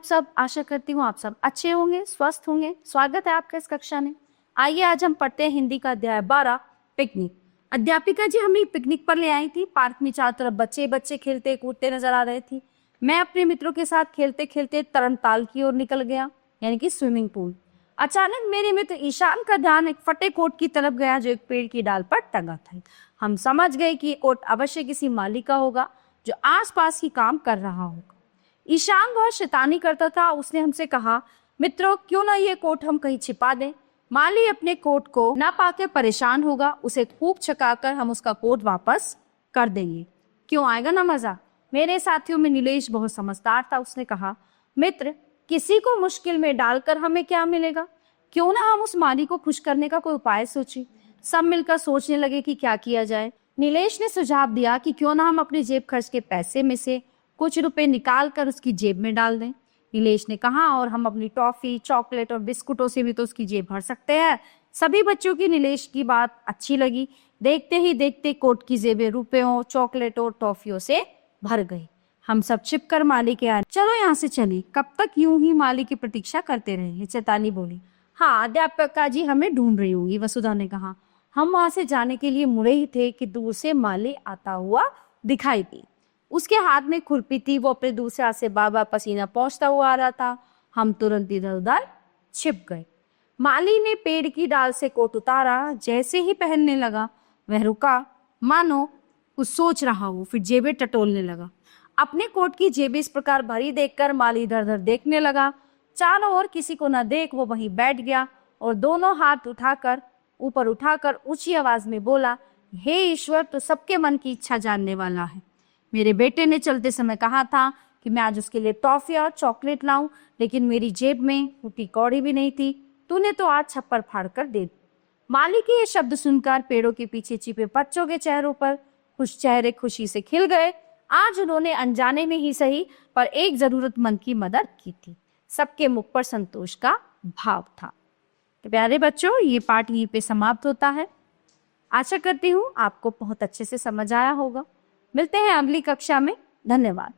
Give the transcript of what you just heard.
आप सब? आशा करती हूँ आप सब अच्छे होंगे, स्वस्थ होंगे। स्वागत है आपका इस कक्षा में। आइए आज हम पढ़ते हैं हिंदी का अध्याय 12 पिकनिक। अध्यापिका जी हमें पिकनिक पर ले आई थी। पार्क में चारों तरफ बच्चे बच्चे खेलते कूदते नजर आ रहे थे। मैं अपने मित्रों के साथ खेलते खेलते तरनताल की ओर निकल गया, यानी कि स्विमिंग पूल। अचानक मेरे मित्र ईशान का ध्यान एक फटे कोट की तरफ गया जो एक पेड़ की डाल पर टंगा था। हम समझ गए कि ये कोट अवश्य किसी माली का होगा जो आसपास ही काम कर रहा होगा। ईशान बहुत शैतानी करता था। उसने हमसे कहा, मित्रों क्यों ना ये कोट हम कहीं छिपा दें। माली अपने कोट को ना पाके परेशान होगा, उसे खूब छकाकर हम उसका कोट वापस कर देंगे। क्यों, आएगा ना मजा। मेरे साथियों में नीलेश बहुत समझदार था। उसने कहा, मित्र किसी को मुश्किल में डालकर हमें क्या मिलेगा, क्यों ना हम उस माली को खुश करने का कोई उपाय सोचें। सब मिलकर सोचने लगे कि क्या किया जाए। नीलेश ने सुझाव दिया कि क्यों ना हम अपने जेब खर्च के पैसे में से कुछ रुपए निकाल कर उसकी जेब में डाल दें। नीलेश ने कहा, और हम अपनी टॉफी चॉकलेट और बिस्कुटों से भी तो उसकी जेब भर सकते हैं। सभी बच्चों की नीलेश की बात अच्छी लगी। देखते ही देखते कोट की जेबें रुपयों चॉकलेटों और टॉफियों से भर गई। हम सब छिपकर माली के आए। चलो यहाँ से चले, कब तक यूं ही माली की प्रतीक्षा करते रहे, चेतानी बोली। हाँ, अध्यापिका जी हमें ढूंढ रही होगी, वसुधा ने कहा। हम वहां से जाने के लिए मुड़े ही थे कि दूर से माली आता हुआ दिखाई दी। उसके हाथ में खुरपी थी। वो अपने दूसरे से बाबा पसीना पहुंचता हुआ आ रहा था। हम तुरंत इधर उधर छिप गए। माली ने पेड़ की डाल से कोट उतारा। जैसे ही पहनने लगा वह रुका, मानो कुछ सोच रहा हो, फिर जेबें टटोलने लगा। अपने कोट की जेबें इस प्रकार भरी देखकर माली इधर उधर देखने लगा। चारों ओर किसी को न देख वो वहीं बैठ गया और दोनों हाथ ऊपर उठाकर ऊंची आवाज में बोला, हे ईश्वर, तो सबके मन की इच्छा जानने वाला है। मेरे बेटे ने चलते समय कहा था कि मैं आज उसके लिए टॉफी और चॉकलेट लाऊं, लेकिन मेरी जेब में फूटी कौड़ी भी नहीं थी। तूने तो आज छप्पर फाड़ कर दे दी। माली के ये शब्द सुनकर पेड़ों के पीछे छिपे बच्चों के चेहरों पर खुश चेहरे खुशी से खिल गए। आज उन्होंने अनजाने में ही सही पर एक जरूरतमंद की मदद की थी। सबके मुख पर संतोष का भाव था। तो प्यारे बच्चों, ये पाठ यहीं पे समाप्त होता है। आशा करती हूँ आपको बहुत अच्छे से समझ आया होगा। मिलते हैं अगली कक्षा में। धन्यवाद।